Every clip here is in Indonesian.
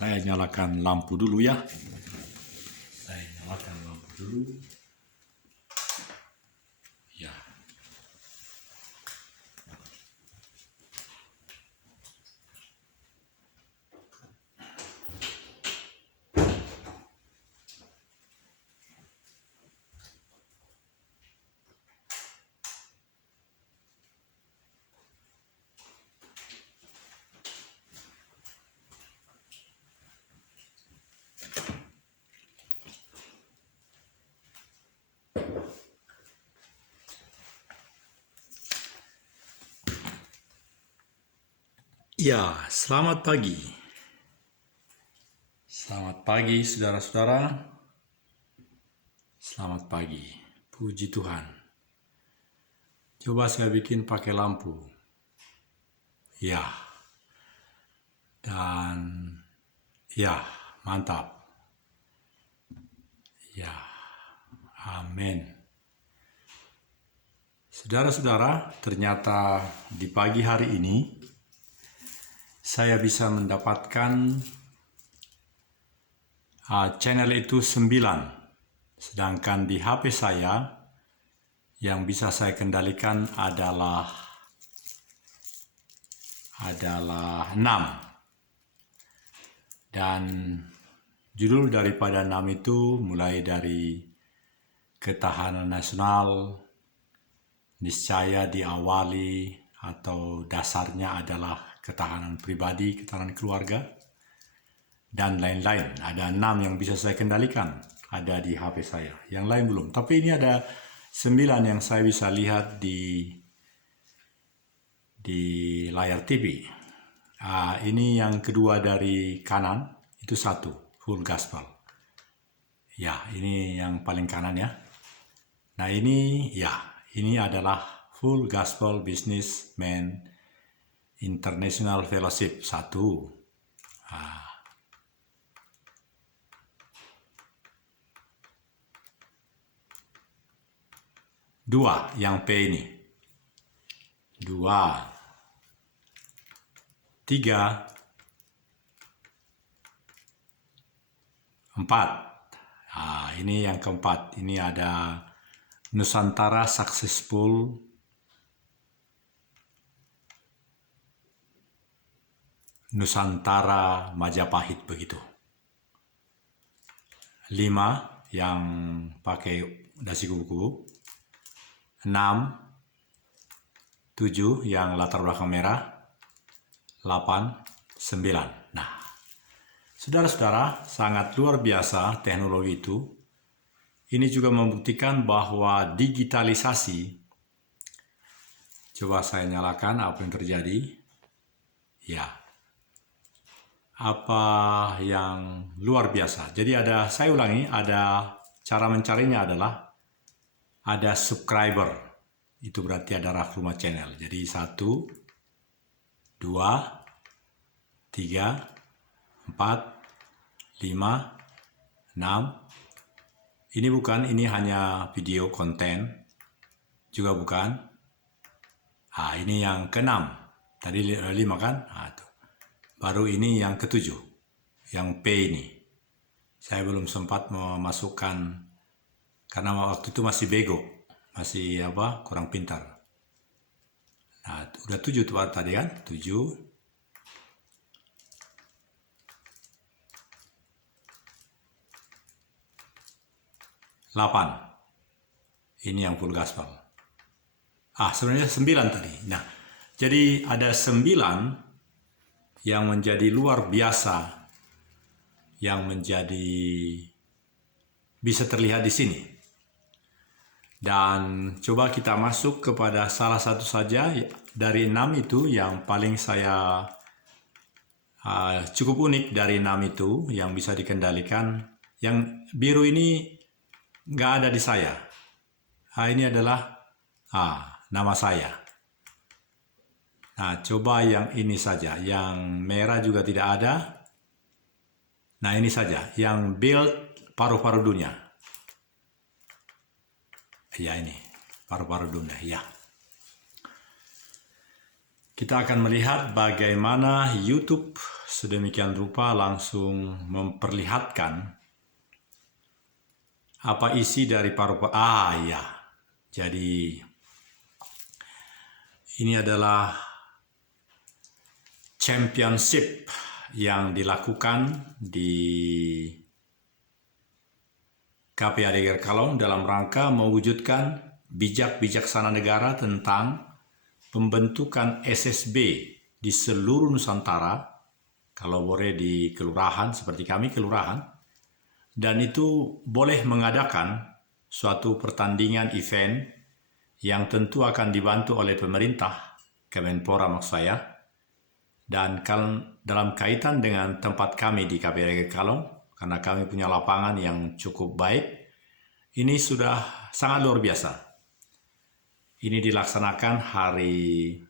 Saya nyalakan lampu dulu ya. Saya nyalakan lampu dulu. Ya. Ya, selamat pagi. Selamat pagi, saudara-saudara. Selamat pagi. Puji Tuhan. Coba saya bikin pakai lampu. Ya. Dan ya, mantap. Ya. Amin. Saudara-saudara, ternyata di pagi hari ini saya bisa mendapatkan channel itu 9, sedangkan di HP saya yang bisa saya kendalikan adalah 6. Dan judul daripada 6 itu mulai dari ketahanan nasional, niscaya diawali atau dasarnya adalah ketahanan pribadi, ketahanan keluarga, dan lain-lain. Ada 6 yang bisa saya kendalikan, ada di HP saya. Yang lain belum. Tapi ini ada 9 yang saya bisa lihat di layar TV. Ini yang kedua dari kanan, itu 1, Full Gospel. Ya, ini yang paling kanan ya. Nah ini, ya, ini adalah Full Gospel Businessman International Fellowship 1. 2 yang P ini. 2, 3, 4. Ini yang keempat. Ini ada Nusantara Successful Nusantara Majapahit begitu. 5 yang pakai dasi kubu-kubu. 6, 7 yang latar belakang merah. 8, 9. Nah, saudara-saudara, sangat luar biasa teknologi itu. Ini juga membuktikan bahwa digitalisasi. Coba saya nyalakan apa yang terjadi. Ya. Apa yang luar biasa. Jadi saya ulangi, ada cara mencarinya adalah ada subscriber. Itu berarti ada Rafruma Channel. Jadi 1, 2, 3, 4, 5, 6. Ini bukan, ini hanya video konten. Juga bukan. Ini yang ke-6. Tadi 5 kan? Tuh. Baru ini yang ke-7. Yang P ini. Saya belum sempat memasukkan, karena waktu itu masih bego. Masih kurang pintar. Nah, udah 7 tuh tadi kan? 7. 8. Ini yang full gospel. Sebenarnya 9 tadi. Nah, jadi ada 9 yang menjadi luar biasa, yang menjadi bisa terlihat di sini. Dan coba kita masuk kepada salah satu saja dari 6 itu yang paling saya cukup unik dari 6 itu yang bisa dikendalikan. Yang biru ini nggak ada di saya. Ini adalah nama saya. Nah, coba yang ini saja. Yang merah juga tidak ada. Nah, ini saja. Yang build paru-paru dunia. Ya, ini. Paru-paru dunia. Ya. Kita akan melihat bagaimana YouTube sedemikian rupa langsung memperlihatkan apa isi dari paru-paru. Ya, jadi ini adalah championship yang dilakukan di KPAD Kalong dalam rangka mewujudkan bijaksana negara tentang pembentukan SSB di seluruh Nusantara, kalau boleh di kelurahan seperti kami kelurahan, dan itu boleh mengadakan suatu pertandingan event yang tentu akan dibantu oleh pemerintah, Kemenpora maksud saya, dan dalam kaitan dengan tempat kami di KPAD Kalong, karena kami punya lapangan yang cukup baik, ini sudah sangat luar biasa. Ini dilaksanakan hari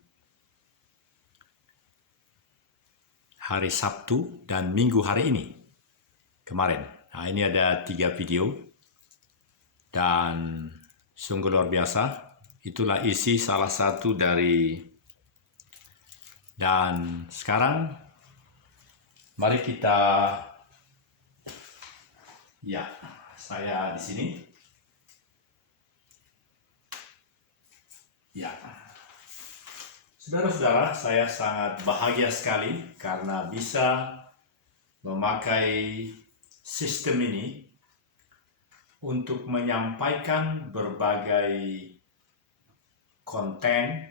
Sabtu dan Minggu hari ini, kemarin. Nah, ini ada 3 video dan sungguh luar biasa. Itulah isi salah satu dari, dan sekarang mari kita, ya, saya di sini. Ya, saudara-saudara, saya sangat bahagia sekali karena bisa memakai sistem ini untuk menyampaikan berbagai konten,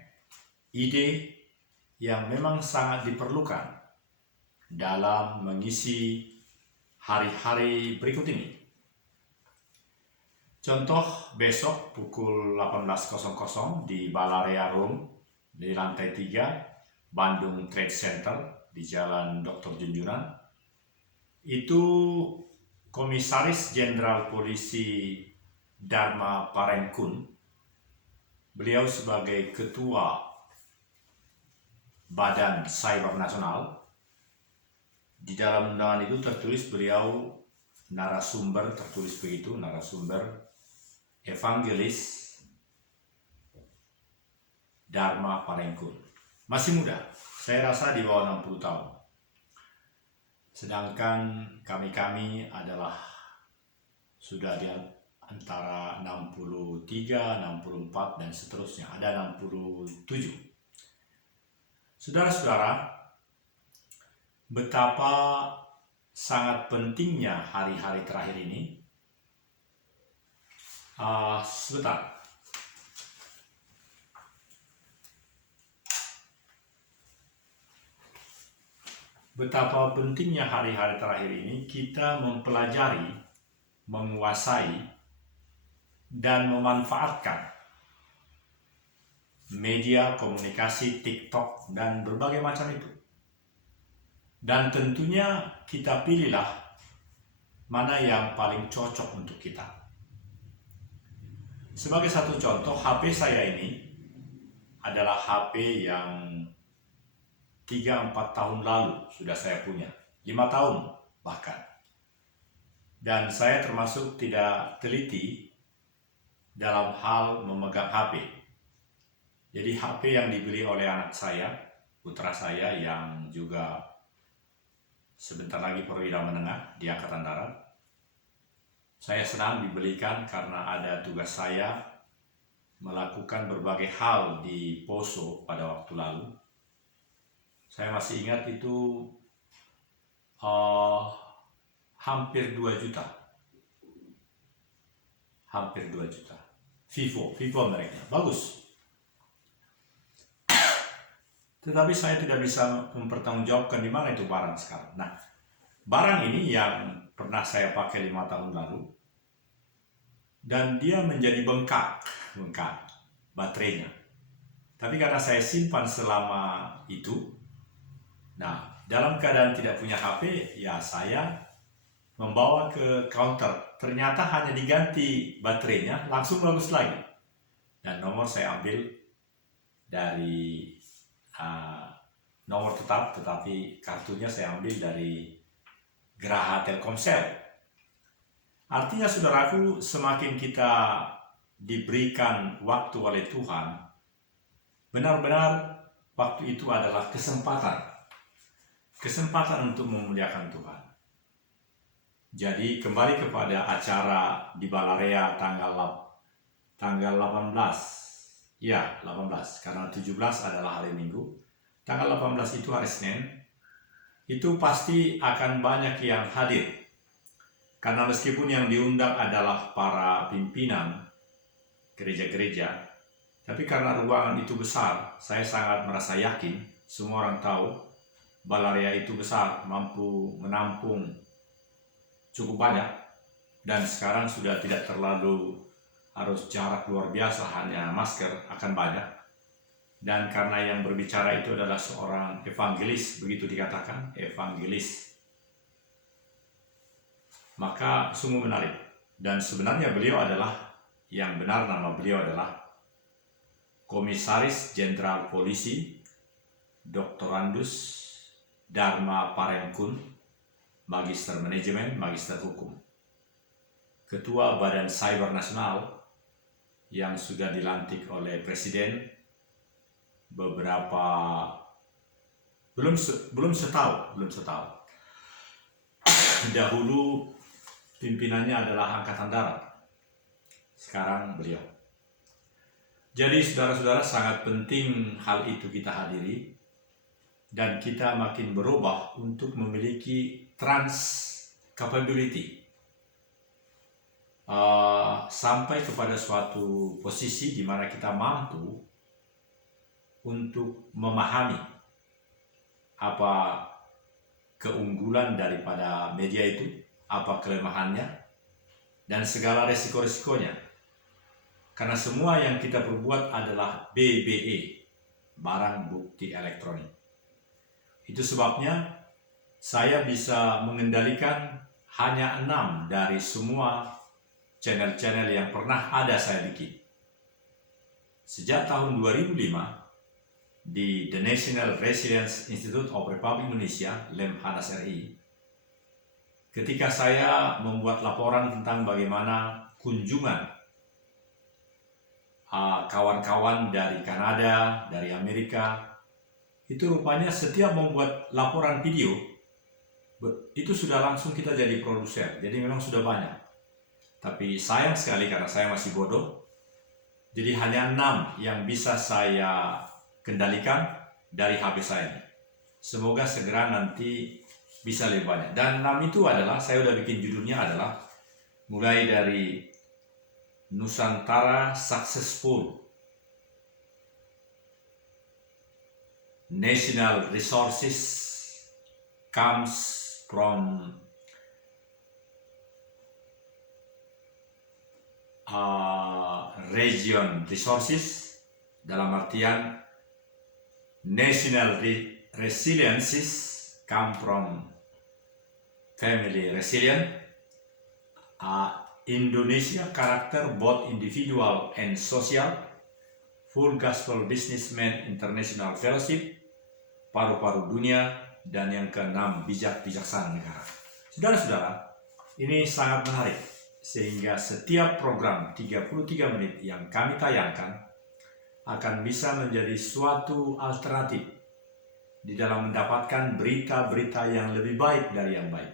ide yang memang sangat diperlukan dalam mengisi hari-hari berikut ini. Contoh, besok pukul 18.00 di Balarea Room di lantai 3 Bandung Trade Center di Jalan Dr. Junjunan. Itu Komisaris Jenderal Polisi Dharma Parenkun, beliau sebagai Ketua Badan Cyber Nasional, di dalam undangan itu tertulis beliau narasumber, tertulis begitu, narasumber Evangelis Dharma Parenkun. Masih muda, saya rasa di bawah 60 tahun. Sedangkan kami adalah sudah di antara 63, 64, dan seterusnya. Ada 67. Saudara-saudara, betapa sangat pentingnya hari-hari terakhir ini. Sebentar. Betapa pentingnya hari-hari terakhir ini kita mempelajari, menguasai, dan memanfaatkan media komunikasi, TikTok, dan berbagai macam itu. Dan tentunya kita pilihlah mana yang paling cocok untuk kita. Sebagai satu contoh, HP saya ini adalah HP yang 3-4 tahun lalu sudah saya punya, 5 tahun bahkan. Dan saya termasuk tidak teliti dalam hal memegang HP. Jadi HP yang dibeli oleh anak saya, putra saya yang juga sebentar lagi perwira menengah di Angkatan Darat, saya senang dibelikan karena ada tugas saya melakukan berbagai hal di Poso pada waktu lalu. Saya masih ingat itu hampir 2 juta. Hampir 2 juta. Vivo mereka. Bagus. Tetapi saya tidak bisa mempertanggungjawabkan di mana itu barang sekarang. Nah, barang ini yang pernah saya pakai 5 tahun lalu, dan dia menjadi bengkak baterainya. Tapi karena saya simpan selama itu, nah dalam keadaan tidak punya HP, ya saya membawa ke counter. Ternyata hanya diganti baterainya, langsung bagus lagi. Dan nomor saya ambil dari nomor tetap, tetapi kartunya saya ambil dari Geraha Telkomsel. Artinya saudaraku, semakin kita diberikan waktu oleh Tuhan, benar-benar waktu itu adalah kesempatan. kesempatan untuk memuliakan Tuhan. Jadi kembali kepada acara di Balarea tanggal 18. Ya, 18 karena 17 adalah hari Minggu. Tanggal 18 itu hari Senin. Itu pasti akan banyak yang hadir. Karena meskipun yang diundang adalah para pimpinan gereja-gereja, tapi karena ruangan itu besar, saya sangat merasa yakin, semua orang tahu Balarea itu besar, mampu menampung cukup banyak, dan sekarang sudah tidak terlalu harus jarak luar biasa, hanya masker akan banyak. Dan karena yang berbicara itu adalah seorang evangelis, begitu dikatakan, evangelis, maka sungguh menarik. Dan sebenarnya beliau adalah, yang benar nama beliau adalah Komisaris Jenderal Polisi Doktorandus Dharma Parengkun, Magister Manajemen, Magister Hukum, Ketua Badan Cyber Nasional yang sudah dilantik oleh Presiden beberapa belum setahun. Dahulu pimpinannya adalah Angkatan Darat, sekarang beliau. Jadi saudara-saudara, sangat penting hal itu kita hadiri, dan kita makin berubah untuk memiliki trans capability sampai kepada suatu posisi di mana kita mampu untuk memahami apa keunggulan daripada media itu, apa kelemahannya, dan segala resiko-resikonya. Karena semua yang kita perbuat adalah BBE, barang bukti elektronik. Itu sebabnya saya bisa mengendalikan hanya 6 dari semua channel-channel yang pernah ada saya bikin. Sejak tahun 2005 di The National Resilience Institute of Republik Indonesia, Lemhanas RI, ketika saya membuat laporan tentang bagaimana kunjungan kawan-kawan dari Kanada, dari Amerika, itu rupanya setiap membuat laporan video, itu sudah langsung kita jadi produser. Jadi memang sudah banyak. Tapi sayang sekali karena saya masih bodoh, jadi hanya 6 yang bisa saya kendalikan dari HP saya. Semoga segera nanti bisa lebih banyak. Dan 6 itu adalah, saya udah bikin judulnya adalah, mulai dari Nusantara Successful, National Resources comes from region resources, dalam artian national resiliences come from family resilient, Indonesia karakter both individual and social, Full Gospel Businessman International Fellowship, paru-paru dunia, dan yang ke-6 bijaksana negara. Saudara-saudara, ini sangat menarik, sehingga setiap program 33 menit yang kami tayangkan akan bisa menjadi suatu alternatif di dalam mendapatkan berita-berita yang lebih baik dari yang baik,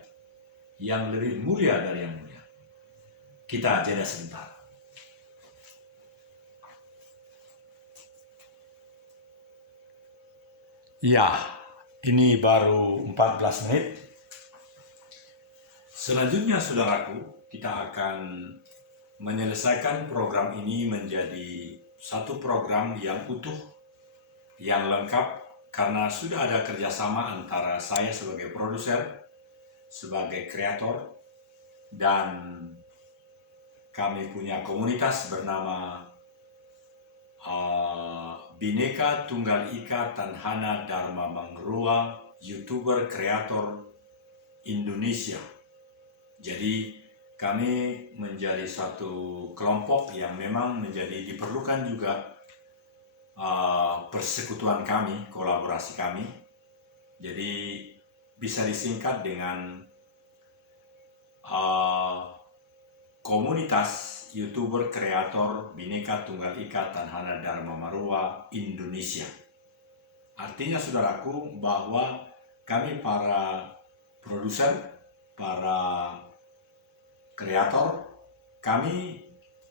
yang lebih mulia dari yang mulia. Kita jeda sebentar. Ya, ini baru 14 menit. Selanjutnya, saudaraku, kita akan menyelesaikan program ini menjadi satu program yang utuh, yang lengkap, karena sudah ada kerjasama antara saya sebagai produser, sebagai kreator, dan kami punya komunitas bernama Bhinneka Tunggal Ika Tanhana Dharma Mangrua YouTuber Kreator Indonesia. Jadi kami menjadi satu kelompok yang memang menjadi diperlukan juga persekutuan kami, kolaborasi kami. Jadi bisa disingkat dengan komunitas YouTuber Kreator Bhinneka Tunggal Ika Tanhana Dharma Marua Indonesia. Artinya, saudaraku, bahwa kami para produser, para kreator, kami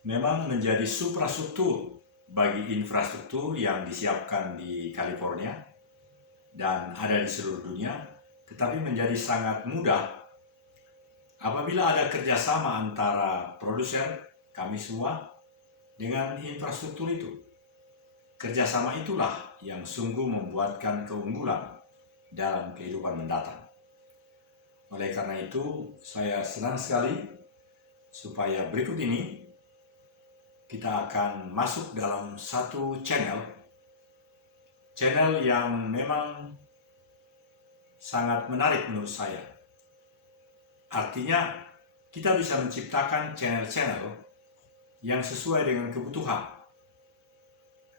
memang menjadi suprastruktur bagi infrastruktur yang disiapkan di California dan ada di seluruh dunia, tetapi menjadi sangat mudah apabila ada kerjasama antara produser, kami semua, dengan infrastruktur itu. Kerjasama itulah yang sungguh membuatkan keunggulan dalam kehidupan mendatang. Oleh karena itu, saya senang sekali supaya berikut ini kita akan masuk dalam satu channel yang memang sangat menarik menurut saya. Artinya, kita bisa menciptakan channel-channel yang sesuai dengan kebutuhan.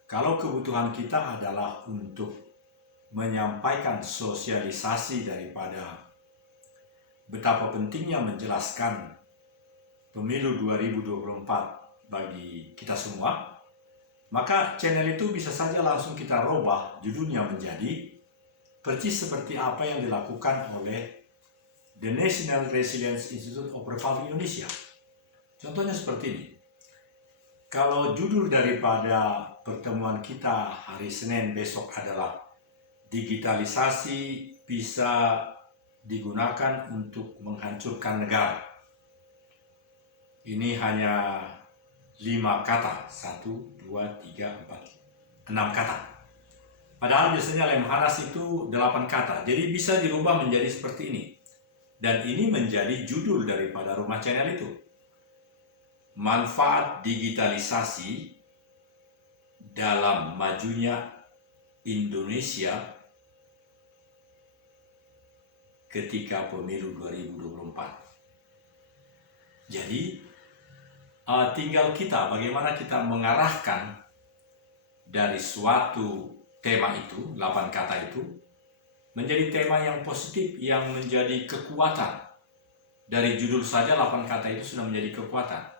Kalau kebutuhan kita adalah untuk menyampaikan sosialisasi daripada betapa pentingnya menjelaskan pemilu 2024 bagi kita semua, maka channel itu bisa saja langsung kita robah judulnya menjadi persis seperti apa yang dilakukan oleh The National Resilience Institute of Republik Indonesia. Contohnya seperti ini. Kalau judul daripada pertemuan kita hari Senin besok adalah digitalisasi bisa digunakan untuk menghancurkan negara. Ini hanya 5 kata, 1, 2, 3, 4, 6 kata. Padahal biasanya Lemhanas itu 8 kata, jadi bisa dirubah menjadi seperti ini. Dan ini menjadi judul daripada rumah channel itu. Manfaat digitalisasi dalam majunya Indonesia ketika pemilu 2024. Jadi, tinggal kita bagaimana kita mengarahkan dari suatu tema itu, 8 kata itu, menjadi tema yang positif, yang menjadi kekuatan. Dari judul saja 8 kata itu sudah menjadi kekuatan.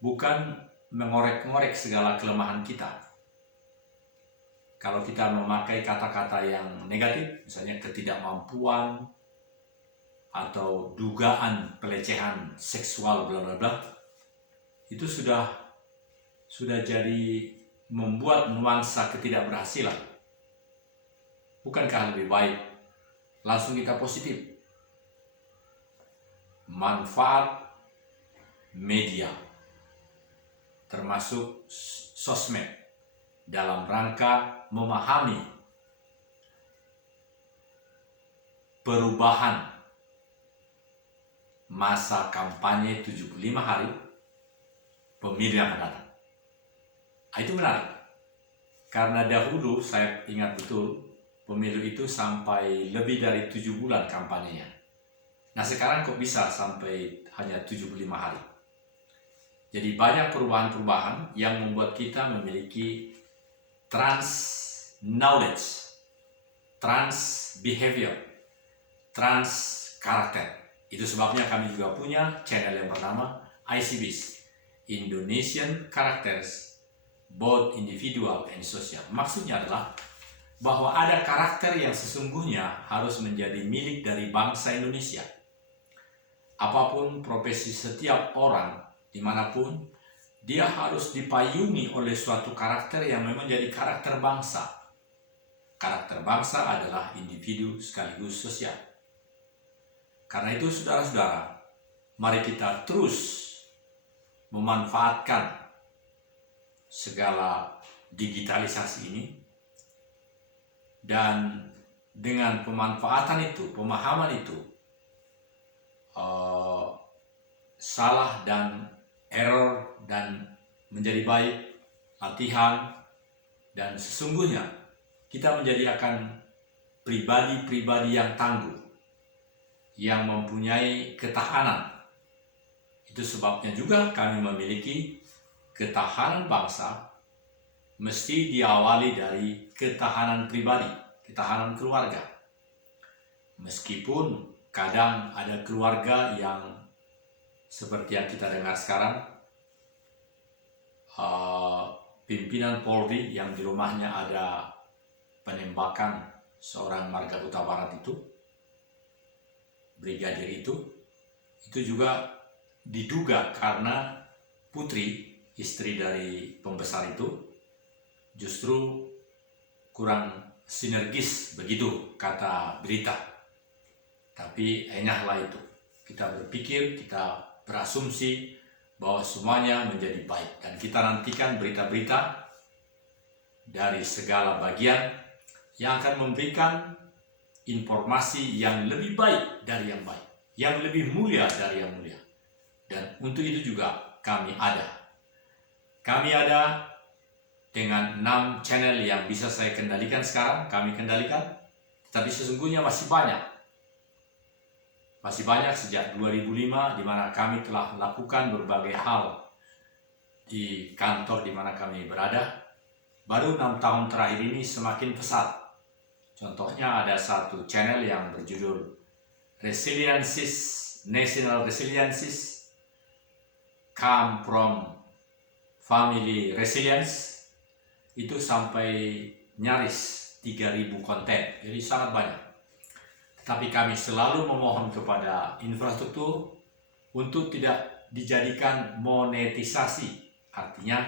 Bukan mengorek-ngorek segala kelemahan kita. Kalau kita memakai kata-kata yang negatif, misalnya ketidakmampuan, atau dugaan pelecehan seksual, bla bla bla, itu sudah jadi membuat nuansa ketidakberhasilan. Bukankah lebih baik langsung kita positif? Manfaat media, termasuk sosmed, dalam rangka memahami perubahan masa kampanye 75 hari pemilu yang akan datang. Itu menarik, karena dahulu saya ingat betul pemilu itu sampai lebih dari 7 bulan kampanyenya. Nah sekarang kok bisa sampai hanya 75 hari. Jadi banyak perubahan-perubahan yang membuat kita memiliki trans knowledge, trans behavior, trans karakter. Itu sebabnya kami juga punya channel yang bernama ICBs, Indonesian Characters, both individual and social. Maksudnya adalah bahwa ada karakter yang sesungguhnya harus menjadi milik dari bangsa Indonesia. Apapun profesi setiap orang, dimanapun, dia harus dipayungi oleh suatu karakter yang memang jadi karakter bangsa. Karakter bangsa adalah individu sekaligus sosial. Karena itu saudara-saudara, mari kita terus memanfaatkan segala digitalisasi ini, dan dengan pemanfaatan itu, pemahaman itu, salah dan error dan menjadi baik, latihan, dan sesungguhnya kita menjadi akan pribadi-pribadi yang tangguh, yang mempunyai ketahanan. Itu sebabnya juga kami memiliki ketahanan bangsa mesti diawali dari ketahanan pribadi, ketahanan keluarga. Meskipun kadang ada keluarga yang seperti yang kita dengar sekarang, pimpinan Polri yang di rumahnya ada penembakan seorang Margahuta Barat itu, brigadir itu juga diduga karena Putri, istri dari pembesar itu, justru kurang sinergis, begitu kata berita. Tapi enyahlah itu. Kita berpikir, kita berasumsi bahwa semuanya menjadi baik. Dan kita nantikan berita-berita dari segala bagian yang akan memberikan informasi yang lebih baik dari yang baik, yang lebih mulia dari yang mulia. Dan untuk itu juga kami ada. Kami ada dengan 6 channel yang bisa saya kendalikan sekarang, kami kendalikan. Tapi sesungguhnya masih banyak. Masih banyak sejak 2005 di mana kami telah melakukan berbagai hal di kantor di mana kami berada. Baru 6 tahun terakhir ini semakin pesat. Contohnya ada satu channel yang berjudul Resiliences, National Resiliences, Come from Family Resilience, itu sampai nyaris 3.000 konten, jadi sangat banyak. Tetapi kami selalu memohon kepada infrastruktur untuk tidak dijadikan monetisasi, artinya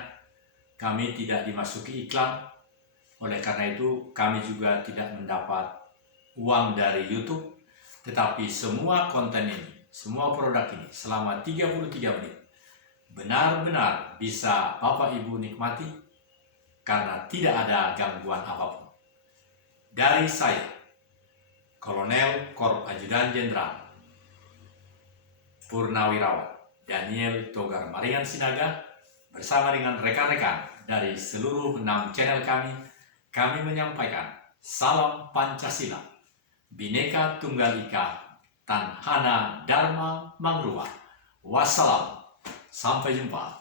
kami tidak dimasuki iklan. Oleh karena itu kami juga tidak mendapat uang dari YouTube, tetapi semua konten ini, semua produk ini selama 33 menit benar-benar bisa Bapak Ibu nikmati karena tidak ada gangguan apapun. Dari saya, Kolonel Korps Ajudan Jenderal Purnawirawan Daniel Togar Maringan Sinaga, bersama dengan rekan-rekan dari seluruh 6 channel kami menyampaikan salam Pancasila, Bhinneka Tunggal Ika, Tanhana Dharma Mangruwa. Wassalam, sampai jumpa.